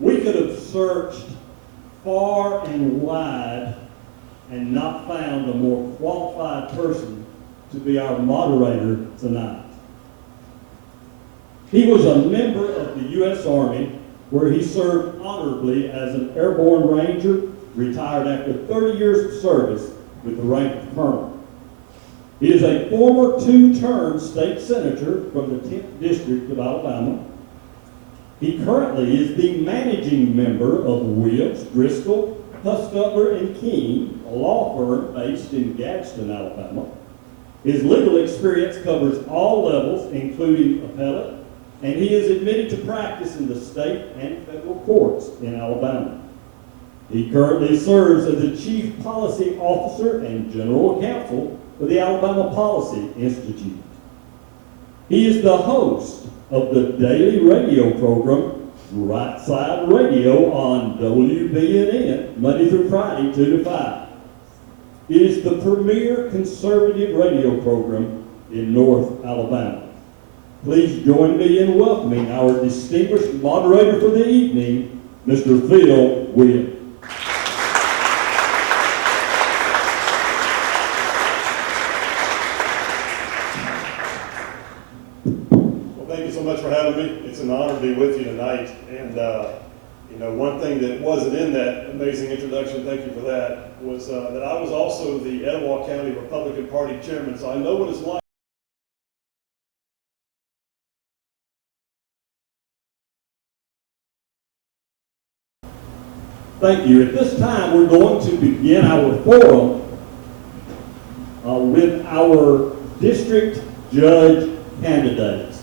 We could have searched far and wide and not found a more qualified person to be our moderator tonight. He was a member of the U.S. Army, where he served honorably as an airborne ranger, retired after 30 years of service with the rank of colonel. He is a former two-term state senator from the 10th District of Alabama. He currently is the managing member of Williams, Driscoll, Hustler, and King, a law firm based in Gadsden, Alabama. His legal experience covers all levels, including appellate, and he is admitted to practice in the state and federal courts in Alabama. He currently serves as the Chief Policy Officer and General Counsel for the Alabama Policy Institute. He is the host of the daily radio program, Right Side Radio, on WBNN, Monday through Friday, 2 to 5. It is the premier conservative radio program in North Alabama. Please join me in welcoming our distinguished moderator for the evening, Mr. Phil Williams. Thank you so much for having me. It's an honor to be with you tonight. And one thing that wasn't in that amazing introduction, thank you for that, was that I was also the Etowah County Republican Party chairman, so I know what it's like. Thank you. At this time, we're going to begin our forum with our district judge candidates.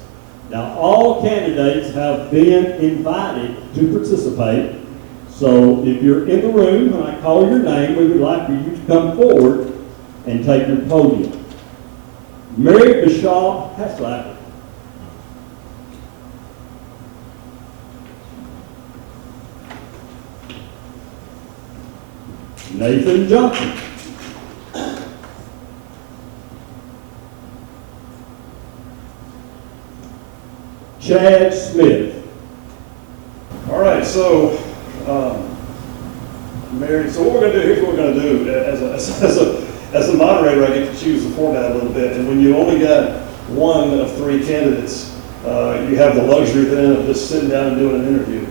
Now, all candidates have been invited to participate. So if you're in the room and I call your name, we would like for you to come forward and take your podium. Mary Baschab-Haslacker. Nathan Johnson. Chad Smith. All right, so Mary, so what we're going to do, here's what we're going to do. As a moderator, I get to choose the format a little bit, and when you only got one of three candidates, you have the luxury then of just sitting down and doing an interview.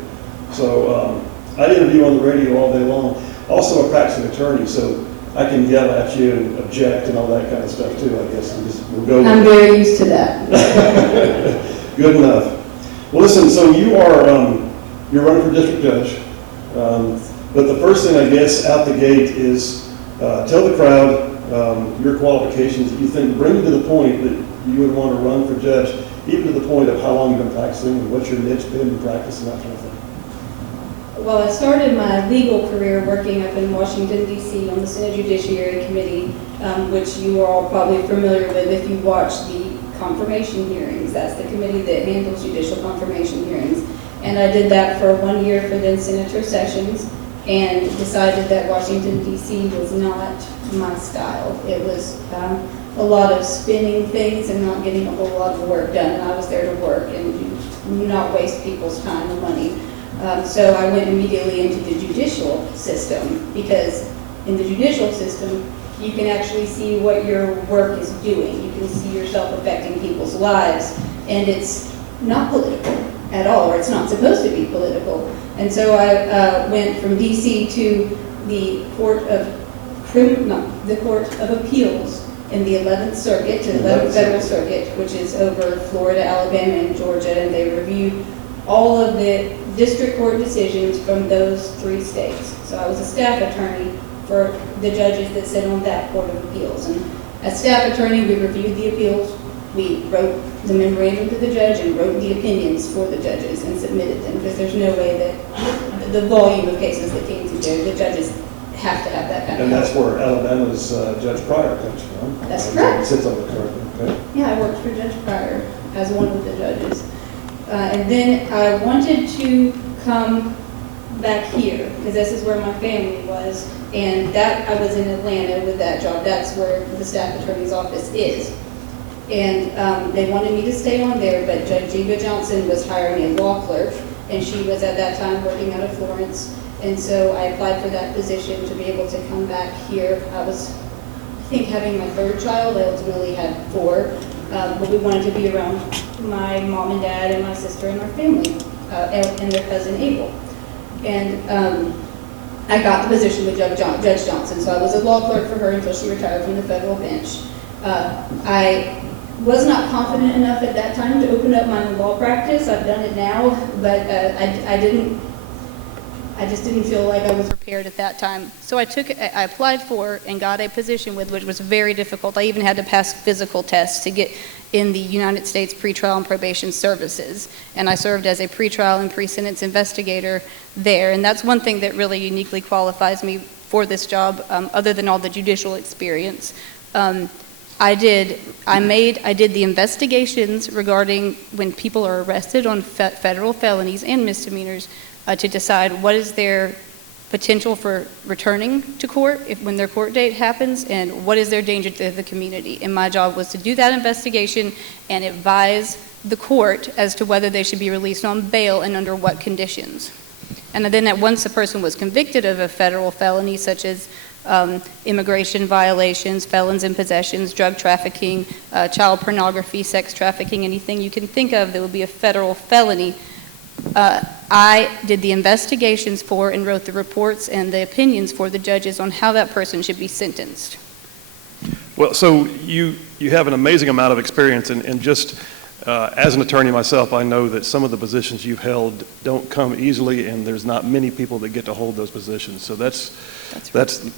So I interview on the radio all day long. Also a practicing attorney, so I can yell at you and object and all that kind of stuff too, I guess. We'll go with I'm very used to that. Good enough. Well, listen, so you're running for district judge, but the first thing, I guess, out the gate is tell the crowd your qualifications that you think bring you to the point that you would want to run for judge, even to the point of how long you've been practicing and what's your niche been in practice and that kind of thing. Well, I started my legal career working up in Washington, D.C. on the Senate Judiciary Committee, which you are all probably familiar with if you watch the confirmation hearings. That's the committee that handles judicial confirmation hearings. And I did that for 1 year for then Senator Sessions and decided that Washington, D.C. was not my style. It was a lot of spinning things and not getting a whole lot of work done. And I was there to work and not waste people's time and money. So I went immediately into the judicial system, because in the judicial system, you can actually see what your work is doing. You can see yourself affecting people's lives, and it's not political at all, or it's not supposed to be political. And so I went from D.C. to the Court of Appeals in the 11th Circuit, to the 11th Federal Circuit, which is over Florida, Alabama, and Georgia, and they reviewed all of the district court decisions from those 3 states. So I was a staff attorney for the judges that sit on that Court of Appeals. And as staff attorney, we reviewed the appeals, we wrote the memorandum to the judge and wrote the opinions for the judges and submitted them, because there's no way that the volume of cases that came through there, the judges have to have that kind of help. And that's where Alabama's Judge Pryor comes from. That's correct. Sits on the court. Okay. Yeah, I worked for Judge Pryor as one of the judges. And then I wanted to come back here, because this is where my family was, and that I was in Atlanta with that job. That's where the staff attorney's office is. And they wanted me to stay on there, but Judge Eva Johnson was hiring a law clerk, and she was at that time working out of Florence. And so I applied for that position to be able to come back here. I was, I think, having my third child. I ultimately had 4, but we wanted to be around my mom and dad and my sister and our family, and their cousin Abel. And I got the position with Judge Johnson, so I was a law clerk for her until she retired from the federal bench. I was not confident enough at that time to open up my law practice. I've done it now, but I just didn't feel like I was prepared at that time. So I applied for and got a position with, which was very difficult. I even had to pass physical tests to get in the United States Pretrial and Probation Services. And I served as a pretrial and pre-sentence investigator there. And that's one thing that really uniquely qualifies me for this job, other than all the judicial experience. I did the investigations regarding when people are arrested on federal felonies and misdemeanors, to decide what is their potential for returning to court when their court date happens, and what is their danger to the community. And my job was to do that investigation and advise the court as to whether they should be released on bail and under what conditions. And then once a person was convicted of a federal felony, such as immigration violations, felons in possessions, drug trafficking, child pornography, sex trafficking, anything you can think of that would be a federal felony, I did the investigations for and wrote the reports and the opinions for the judges on how that person should be sentenced. Well, so you have an amazing amount of experience, and just as an attorney myself, I know that some of the positions you've held don't come easily, and there's not many people that get to hold those positions. So that's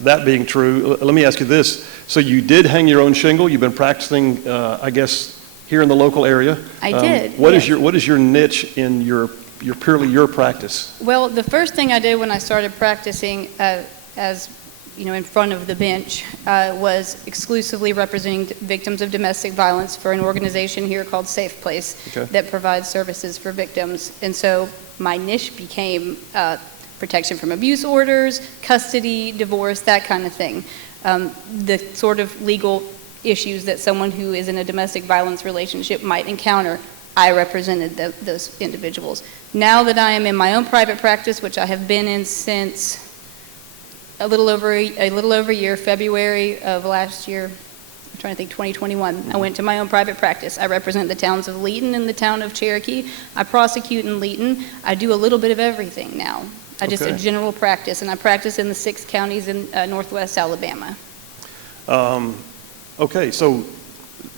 that being true. Let me ask you this. So you did hang your own shingle. You've been practicing, I guess, here in the local area. I did. What yes. is your niche in your purely your practice? Well, the first thing I did when I started practicing as in front of the bench was exclusively representing victims of domestic violence for an organization here called Safe Place that provides services for victims. And so my niche became protection from abuse orders, custody, divorce, that kind of thing. The sort of legal issues that someone who is in a domestic violence relationship might encounter, I represented those individuals. Now that I am in my own private practice, which I have been in since a little over a year, February of last year, I'm trying to think, 2021, I went to my own private practice. I represent the towns of Leeton and the town of Cherokee. I prosecute in Leeton. I do a little bit of everything now. I just a general practice, and I practice in the 6 counties in northwest Alabama. Okay, so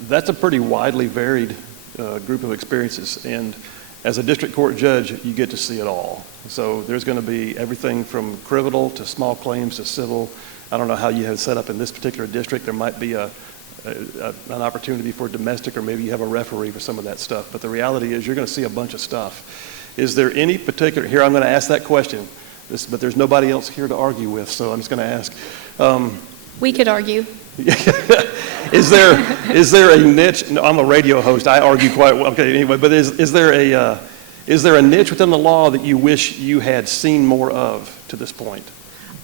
that's a pretty widely varied group of experiences, and as a district court judge, you get to see it all. So there's going to be everything from criminal to small claims to civil. I don't know how you have it set up in this particular district. There might be an opportunity for domestic, or maybe you have a referee for some of that stuff. But the reality is you're going to see a bunch of stuff. Is there any particular, here I'm going to ask that question, but there's nobody else here to argue with, so I'm just going to ask. We could argue. Is there a niche? No, I'm a radio host. I argue quite well. Okay, anyway, but is there a niche within the law that you wish you had seen more of to this point?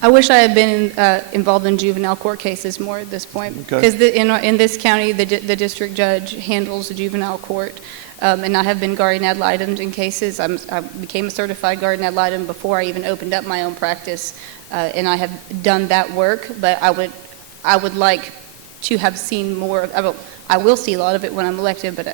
I wish I had been involved in juvenile court cases more at this point, because in this county, the district judge handles the juvenile court, and I have been guardian ad litem in cases. I became a certified guardian ad litem before I even opened up my own practice, and I have done that work, but I would like to have seen more of, I will see a lot of it when I'm elected, but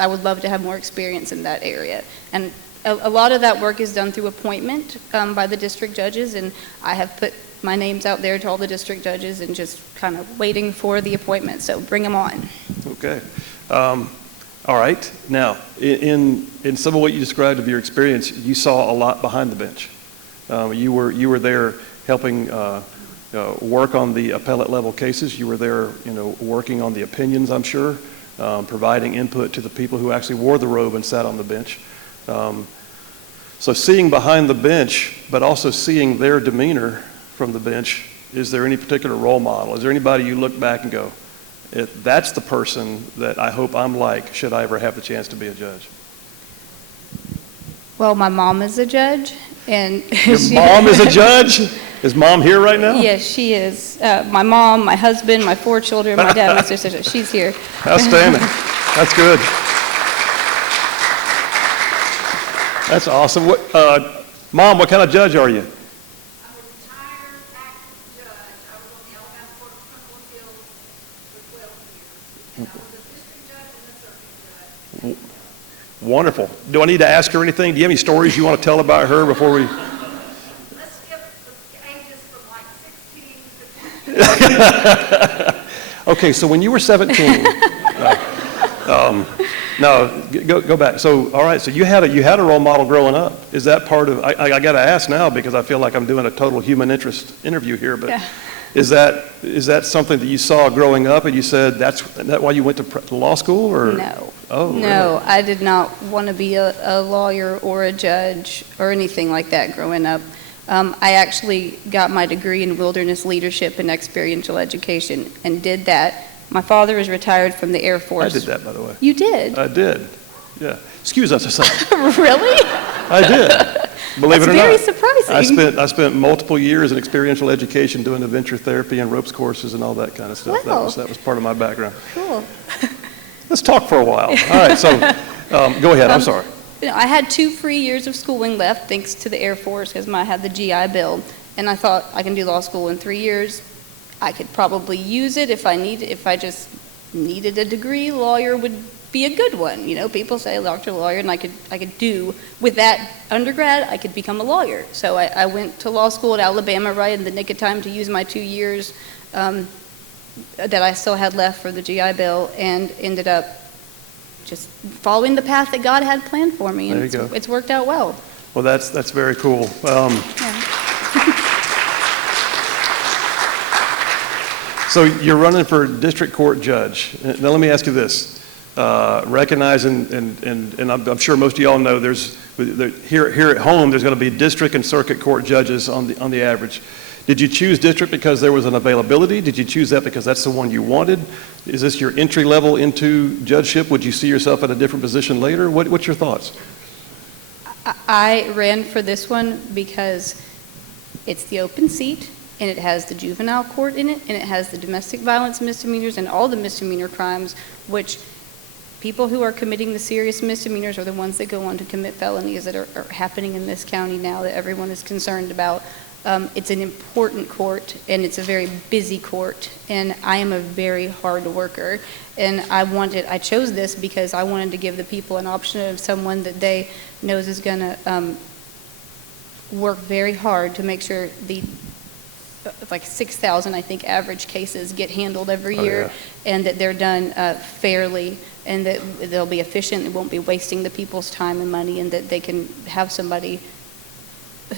I would love to have more experience in that area. And a lot of that work is done through appointment by the district judges, and I have put my names out there to all the district judges and just kind of waiting for the appointment, so bring them on. Okay. All right. Now, in some of what you described of your experience, you saw a lot behind the bench. You were there helping work on the appellate level cases. You were there, working on the opinions, I'm sure, providing input to the people who actually wore the robe and sat on the bench. So seeing behind the bench, but also seeing their demeanor from the bench, is there any particular role model? Is there anybody you look back and go, that's the person that I hope I'm like, should I ever have the chance to be a judge? Well, my mom is a judge. And your mom is a judge? Is mom here right now? Yes, she is. My mom, my husband, my 4 children, my dad, my sister, she's here. Outstanding. That's good. That's awesome. Mom, what kind of judge are you? I'm a retired active judge. I was on the Alabama Court of Criminal Appeals for 12 years. And I was a district judge and a circuit judge. Wonderful. Do I need to ask her anything? Do you have any stories you want to tell about her before we? Let's skip the ages from like 16 to 20. Okay, so when you were 17, no, go back. So, all right, so you had a role model growing up. Is that part of, I got to ask now because I feel like I'm doing a total human interest interview here, but Yeah. is that something that you saw growing up and you said that's that why you went to law school or? No. Oh, No, really? I did not want to be a lawyer or a judge or anything like that growing up. I actually got my degree in wilderness leadership and experiential education and did that. My father is retired from the Air I Force. did that, by the way. You did? I did. Yeah. Excuse us a second. Really? I did. Believe it or That's very not. surprising. I spent multiple years in experiential education doing adventure therapy and ropes courses and all that kind of stuff. Wow. That was part of my background. Cool. Let's talk for a while. All right, so go ahead. I'm sorry. You know, I had 2 free years of schooling left thanks to the Air Force because I had the GI Bill. And I thought I can do law school in 3 years. I could probably use it if I just needed a degree. Lawyer would be a good one. You know, people say doctor, lawyer, and I could do with that undergrad. I could become a lawyer. So I went to law school at Alabama right in the nick of time to use my 2 years that I still had left for the GI Bill, and ended up just following the path that God had planned for me. And There you go. It's worked out well. Well, that's very cool. Yeah. So you're running for district court judge. Now let me ask you this. Recognizing, and I'm sure most of y'all know, here at home, there's going to be district and circuit court judges on the average. Did you choose district because there was an availability? Did you choose that because that's the one you wanted? Is this your entry level into judgeship? Would you see yourself at a different position later? What's your thoughts? I ran for this one because it's the open seat, and it has the juvenile court in it, and it has the domestic violence misdemeanors and all the misdemeanor crimes, which people who are committing the serious misdemeanors are the ones that go on to commit felonies that are happening in this county now that everyone is concerned about. It's an important court, and it's a very busy court, and I am a very hard worker, and I chose this because I wanted to give the people an option of someone that they knows is going to work very hard to make sure the like 6,000, I think, average cases get handled every year, and that they're done fairly, and that they'll be efficient, and won't be wasting the people's time and money, and that they can have somebody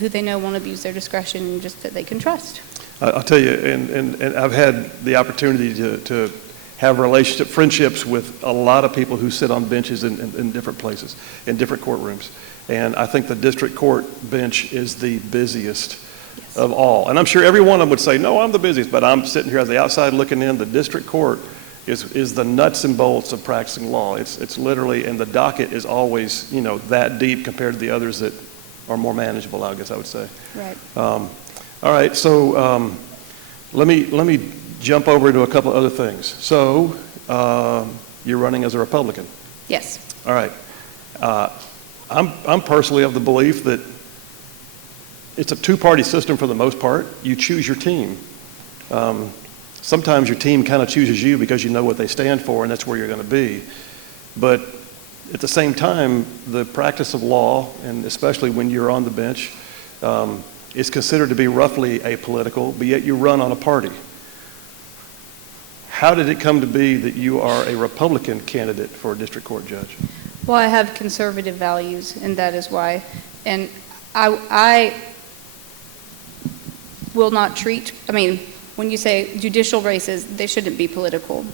who they know won't abuse their discretion and just that they can trust. I'll tell you, and I've had the opportunity to have friendships with a lot of people who sit on benches in different places, in different courtrooms. And I think the district court bench is the busiest of all. And I'm sure every one of them would say, no, I'm the busiest, but I'm sitting here as the outside looking in. The district court is the nuts and bolts of practicing law. It's literally, and the docket is always, that deep compared to the others that are more manageable, I guess I would say. Right. All right, so let me jump over to a couple of other things. So you're running as a Republican. Yes. All right. I'm personally of the belief that it's a two-party system for the most part. You choose your team. Sometimes your team kind of chooses you because you know what they stand for, and that's where you're going to be. But at the same time, the practice of law, and especially when you're on the bench, is considered to be roughly apolitical, but yet you run on a party. How did it come to be that you are a Republican candidate for a district court judge? Well, I have conservative values, and that is why. And I will not treat, when you say judicial races, they shouldn't be political.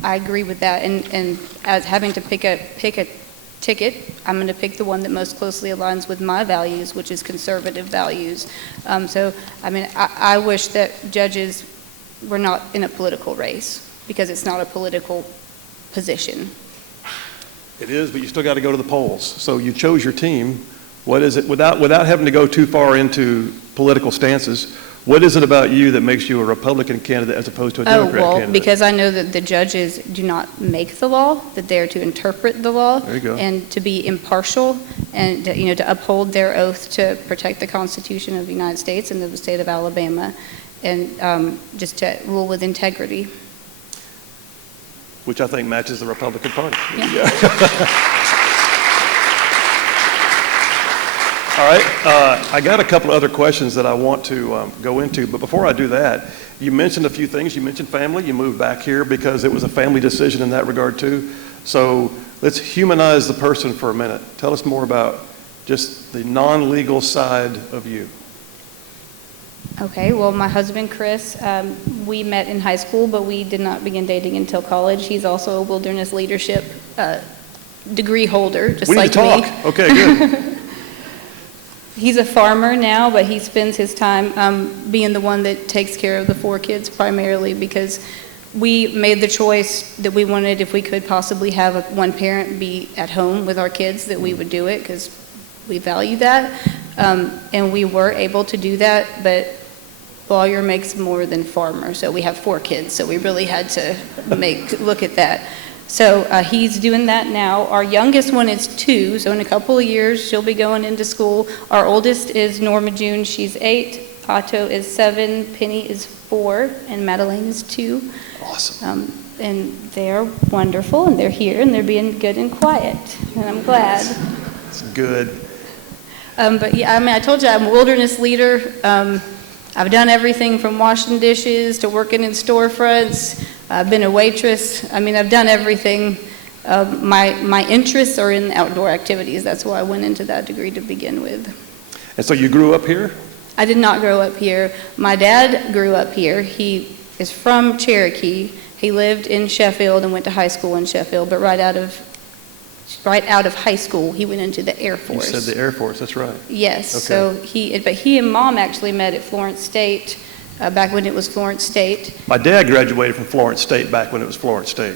I agree with that, and as having to pick a ticket, I'm going to pick the one that most closely aligns with my values, which is conservative values. I wish that judges were not in a political race, because it's not a political position. It is, but you still got to go to the polls. So you chose your team. What is it, without having to go too far into political stances, what is it about you that makes you a Republican candidate as opposed to a Democrat candidate? Because I know that the judges do not make the law, that they're to interpret the law. There you go. And to be impartial, and to uphold their oath to protect the Constitution of the United States and of the state of Alabama, and just to rule with integrity. Which I think matches the Republican Party. Yeah. All right, I got a couple of other questions that I want to go into, but before I do that, you mentioned a few things. You mentioned family. You moved back here because it was a family decision in that regard too. So let's humanize the person for a minute. Tell us more about just the non-legal side of you. Okay, well, my husband, Chris, we met in high school, but we did not begin dating until college. He's also a wilderness leadership degree holder, just like me. We need to talk. Okay, good. He's a farmer now, but he spends his time being the one that takes care of the 4 kids primarily, because we made the choice that we wanted, if we could possibly have one parent be at home with our kids, that we would do it because we value that. And we were able to do that, but lawyer makes more than farmer. So we have 4 kids, so we really had to look at that. So he's doing that now. Our youngest one is 2, so in a couple of years she'll be going into school. Our oldest is Norma June, she's 8. Otto is 7, Penny is 4, and Madeleine is 2. Awesome. And they're wonderful, and they're here, and they're being good and quiet, and I'm glad. It's good. But yeah, I mean, I told you I'm a wilderness leader. I've done everything from washing dishes to working in storefronts. I've been a waitress. I mean, I've done everything. My interests are in outdoor activities. That's why I went into that degree to begin with. And so you grew up here? I did not grow up here. My dad grew up here. He is from Cherokee. He lived in Sheffield and went to high school in Sheffield, but right out of high school, he went into the Air Force. You said the Air Force, that's right. Yes, Okay. so he and Mom actually met at Florence State, back when it was Florence State. My dad graduated from Florence State back when it was Florence State.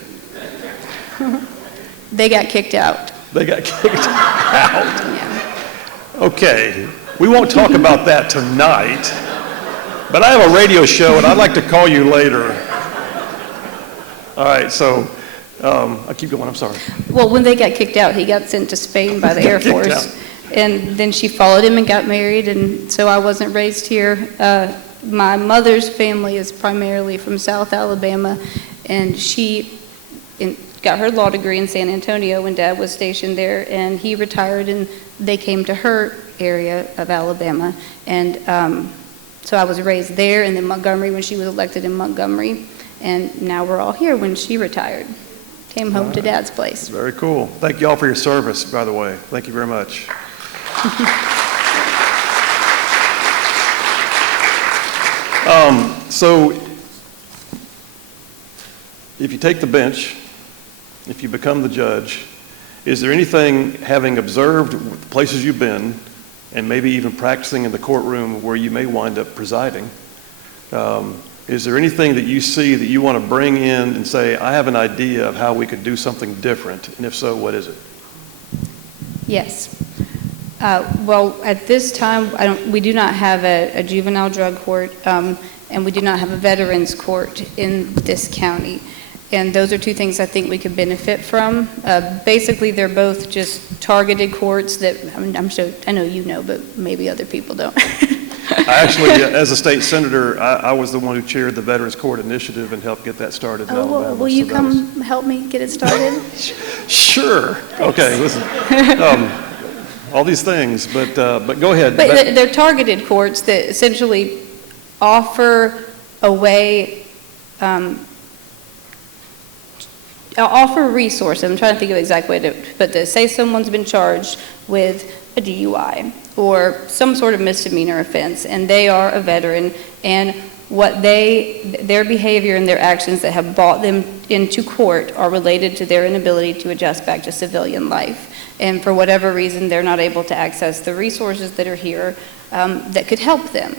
They got kicked out. They got kicked out. Yeah. Okay, we won't talk about that tonight, but I have a radio show and I'd like to call you later. All right, so I keep going, I'm sorry. Well, when they got kicked out, he got sent to Spain by the Air Force. And then she followed him and got married, and so I wasn't raised here. My mother's family is primarily from South Alabama, and she got her law degree in San Antonio when Dad was stationed there, and he retired, and they came to her area of Alabama. And so I was raised there, and then Montgomery when she was elected in Montgomery, and now we're all here when she retired. Came home to Dad's place. Very cool. Thank you all for your service, by the way. Thank you very much. So if you take the bench, if you become the judge, is there anything, having observed the places you've been, and maybe even practicing in the courtroom where you may wind up presiding, is there anything that you see that you want to bring in and say, I have an idea of how we could do something different, and if so, what is it? Yes. Well, at this time, we do not have a juvenile drug court, and we do not have a veterans court in this county. And those are 2 things I think we could benefit from. Basically, they're both just targeted courts that, I know you know, but maybe other people don't. I actually, as a state senator, I was the one who chaired the Veterans Court Initiative and helped get that started in Alabama. Well, will you come help me get it started? Sure. Thanks. Okay, listen. All these things, but go ahead. But they're targeted courts that essentially offer a way, offer a resource. I'm trying to think of the exact way to, but to say someone's been charged with a DUI or some sort of misdemeanor offense, and they are a veteran, and their behavior and their actions that have brought them into court are related to their inability to adjust back to civilian life. And for whatever reason, they're not able to access the resources that are here that could help them.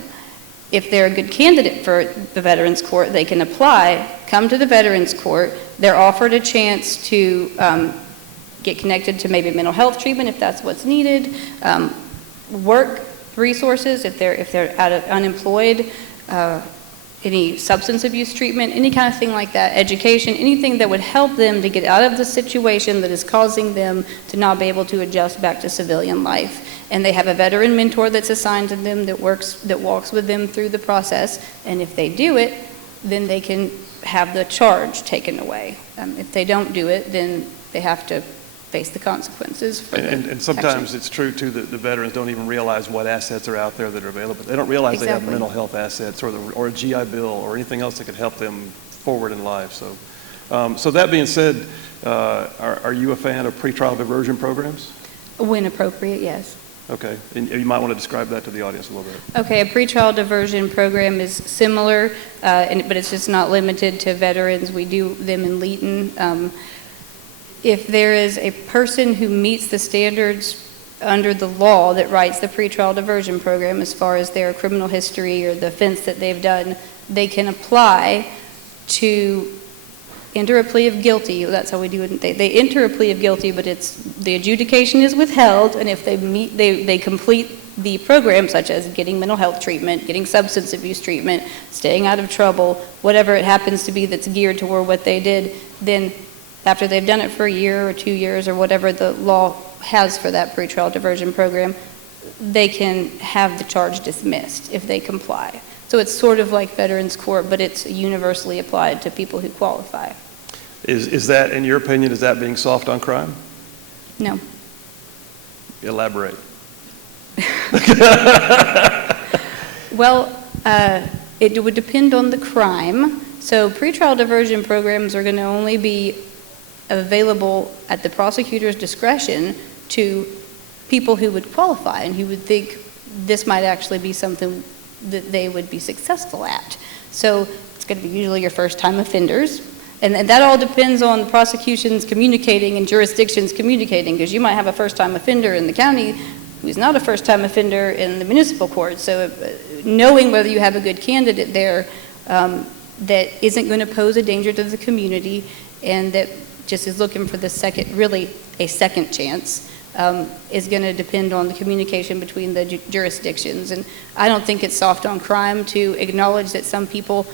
If they're a good candidate for the Veterans Court, they can apply, come to the Veterans Court. They're offered a chance to get connected to maybe mental health treatment if that's what's needed, work resources if they're unemployed, any substance abuse treatment, any kind of thing like that, education, anything that would help them to get out of the situation that is causing them to not be able to adjust back to civilian life. And they have a veteran mentor that's assigned to them that walks with them through the process. And if they do it, then they can have the charge taken away. If they don't do it, then they have to face the consequences. For and sometimes it's true too that the veterans don't even realize what assets are out there that are available. They don't realize they have mental health assets or a GI Bill or anything else that could help them forward in life. So, so that being said, are you a fan of pretrial diversion programs? When appropriate, yes. Okay, and you might want to describe that to the audience a little bit. Okay, a pretrial diversion program is similar, but it's just not limited to veterans. We do them in Leeton. If there is a person who meets the standards under the law that writes the pretrial diversion program as far as their criminal history or the offense that they've done, they can apply to enter a plea of guilty. That's how we do it. They enter a plea of guilty, but the adjudication is withheld, and if they complete the program, such as getting mental health treatment, getting substance abuse treatment, staying out of trouble, whatever it happens to be that's geared toward what they did, then after they've done it for a year or 2 years or whatever the law has for that pretrial diversion program, they can have the charge dismissed if they comply. So it's sort of like Veterans Court, but it's universally applied to people who qualify. Is that, in your opinion, is that being soft on crime? No. Elaborate. Well, it would depend on the crime. So pretrial diversion programs are going to only be available at the prosecutor's discretion to people who would qualify and who would think this might actually be something that they would be successful at. So it's going to be usually your first-time offenders. And that all depends on the prosecutions communicating and jurisdictions communicating, because you might have a first-time offender in the county who's not a first-time offender in the municipal court. So knowing whether you have a good candidate there that isn't going to pose a danger to the community and that just is looking for the really a second chance, is going to depend on the communication between the jurisdictions. And I don't think it's soft on crime to acknowledge that some people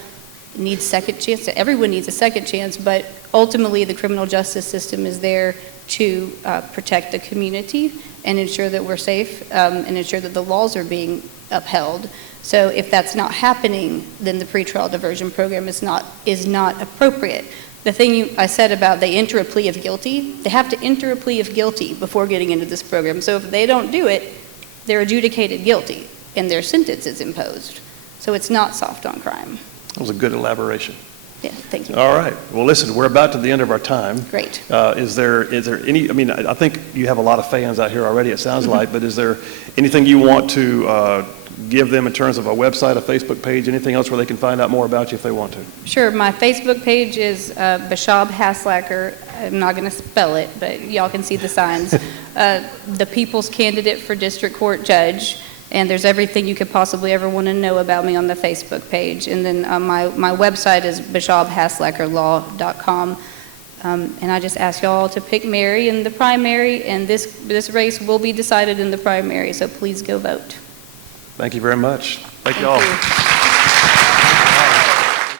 need second chance. Everyone needs a second chance, but ultimately the criminal justice system is there to protect the community and ensure that we're safe and ensure that the laws are being upheld. So if that's not happening, then the pretrial diversion program is not appropriate. The thing I said about they enter a plea of guilty, they have to enter a plea of guilty before getting into this program. So if they don't do it, they're adjudicated guilty and their sentence is imposed. So it's not soft on crime. That was a good elaboration. Yeah, thank you. All right. Well, listen, we're about to the end of our time. Great. Is there any, I mean, I think you have a lot of fans out here already, it sounds like, but is there anything you want to give them in terms of a website, a Facebook page, anything else where they can find out more about you if they want to? Sure. My Facebook page is Baschab-Haslacker. I'm not going to spell it, but y'all can see the signs. The People's Candidate for District Court Judge. And there's everything you could possibly ever want to know about me on the Facebook page. And then my website is Baschab-HaslackerLaw.com. And I just ask y'all to pick Mary in the primary, and this race will be decided in the primary, so please go vote. Thank you very much. Thank you all.